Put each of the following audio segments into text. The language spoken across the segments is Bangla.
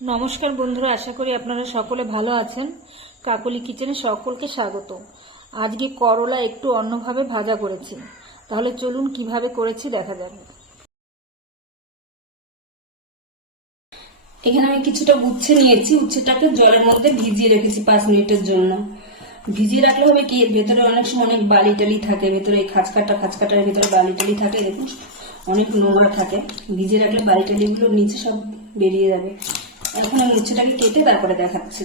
নমস্কার বন্ধুরা, আশা করি আপনারা সকলে ভালো আছেন। কাকলি কিচেনে সকলকে স্বাগত। আজকে করলা একটু অন্যভাবে ভাজা করেছি, তাহলে চলুন কিভাবে করেছি দেখা যাবে। এখানে আমি কিছুটা উচ্ছে নিয়েছি। উচ্ছেটাকে জলের মধ্যে ভিজিয়ে রেখেছি 5 মিনিটের জন্য। ভিজিয়ে রাখলে হবে কি, ভেতরে অনেক সময় অনেক বালি টালি থাকে, ভেতরে খাঁচকাটার ভেতরে বালি টালি থাকে, দেখুন অনেক নোংরা থাকে। ভিজিয়ে রাখলে বালি টালিগুলো নিচে সব বেরিয়ে যাবে। এখন আমি উচ্ছেটাকে কেটে তারপরে দেখাচ্ছি।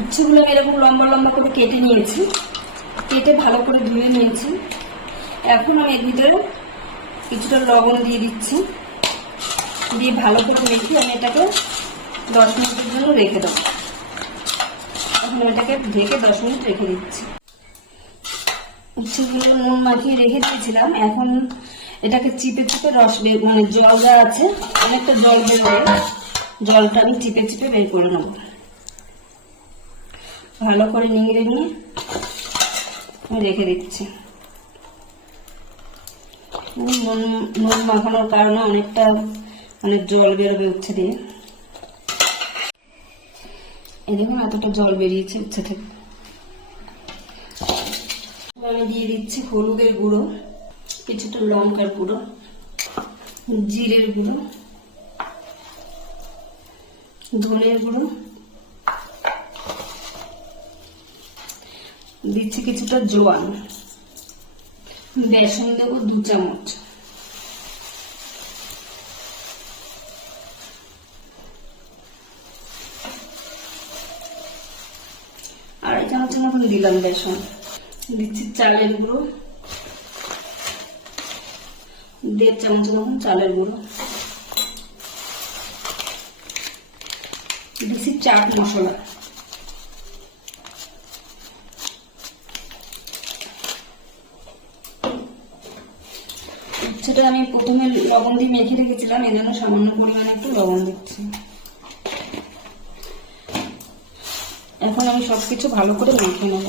উচ্ছেগুলো আমি এরকম লম্বা লম্বা করে কেটে নিয়েছি, কেটে ভালো করে ধুয়ে নিয়েছি। এখন আমি এর ভিতরে কিছুটা লবণ দিয়ে দিচ্ছি, দিয়ে ভালো করে মেখে আমি এটাকে 10 মিনিটের জন্য রেখে দেবো। এখন এটাকে ঢেকে 10 মিনিট রেখে দিচ্ছি। উচ্ছেগুলো নুন মাখিয়ে রেখে দিয়েছিলাম। এখন এটাকে চিপে চিপে রস বের, মানে জল যা আছে অনেকটা জল বেরোবে, জলটা আমি চিপে চিপে বের করে নেব। ভালো করে নিংড়ে নিয়ে আমি রেখে দিচ্ছি। নুন মাখানোর কারণে অনেকটা জল বেরোবে উচ্ছে দিয়ে। এই দেখুন এতটা জল বেরিয়েছে উচ্ছে থেকে। আমি দিয়ে দিচ্ছি হলুদের গুঁড়ো, কিছুটা লঙ্কার গুঁড়ো, জিরের গুঁড়ো, ধনের গুঁড়ো, দিচ্ছি কিছুটা জোয়ান, বেসন দেবো 2 চামচ, আড়াই চামচের মতন দিলাম বেসন। দিচ্ছি চালের গুঁড়ো, 1.5 চামচের মতন চালের গুঁড়ো, দিচ্ছি চাট মশলা, সেটা আমি প্রথমে লবণ দিয়ে মেখে রেখেছিলাম, এই জন্য সামান্য পরিমাণে একটু লবণ দিচ্ছি। এখন আমি সবকিছু ভালো করে মেখে নেব।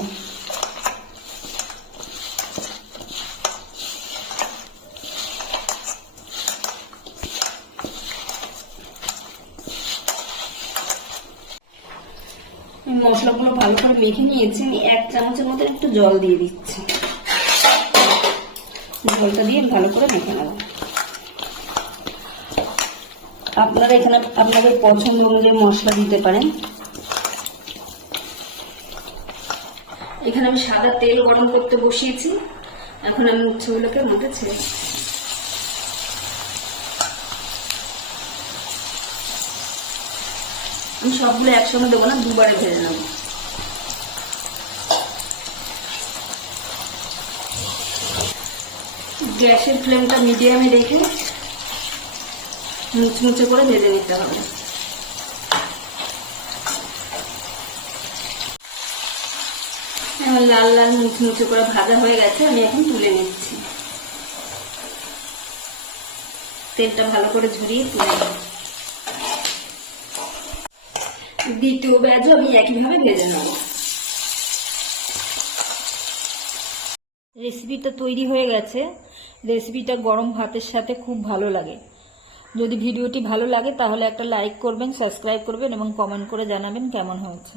মশলাগুলো ভালো করে মেখে নিয়েছি। আমি 1 চামচের মতো একটু জল দিয়ে দিচ্ছি। জলটা দিয়ে ভালো করে মেখে নেব। আপনারা এখানে আপনাদের পছন্দ অনুযায়ী মশলা দিতে পারেন। এখানে আমি সাদা তেল গরম করতে বসিয়েছি। এখন আমি উচ্ছেগুলোকে মধ্যে ছেড়ে আমি সবগুলো একসঙ্গে দেবো না, দুবারে ভেজে নেব। গ্যাসের ফ্লেমটা মিডিয়ামে রেখে মুচমুচে করে ভেজে নিতে হবে। লাল লাল মুচমুচে করে ভাজা হয়ে গেছে, আমি এখন তুলে নিচ্ছি। তেলটা ভালো করে ঝরিয়ে তুলে নেব। দ্বিতীয় ব্যাচও আমি একইভাবে ভেজে নেব। রেসিপিটা তৈরি হয়ে গেছে। রেসিপিটা গরম ভাতের সাথে খুব ভালো লাগে। যদি ভিডিওটি ভালো লাগে তাহলে একটা লাইক করবেন, সাবস্ক্রাইব করবেন এবং কমেন্ট করে জানাবেন কেমন হয়েছে।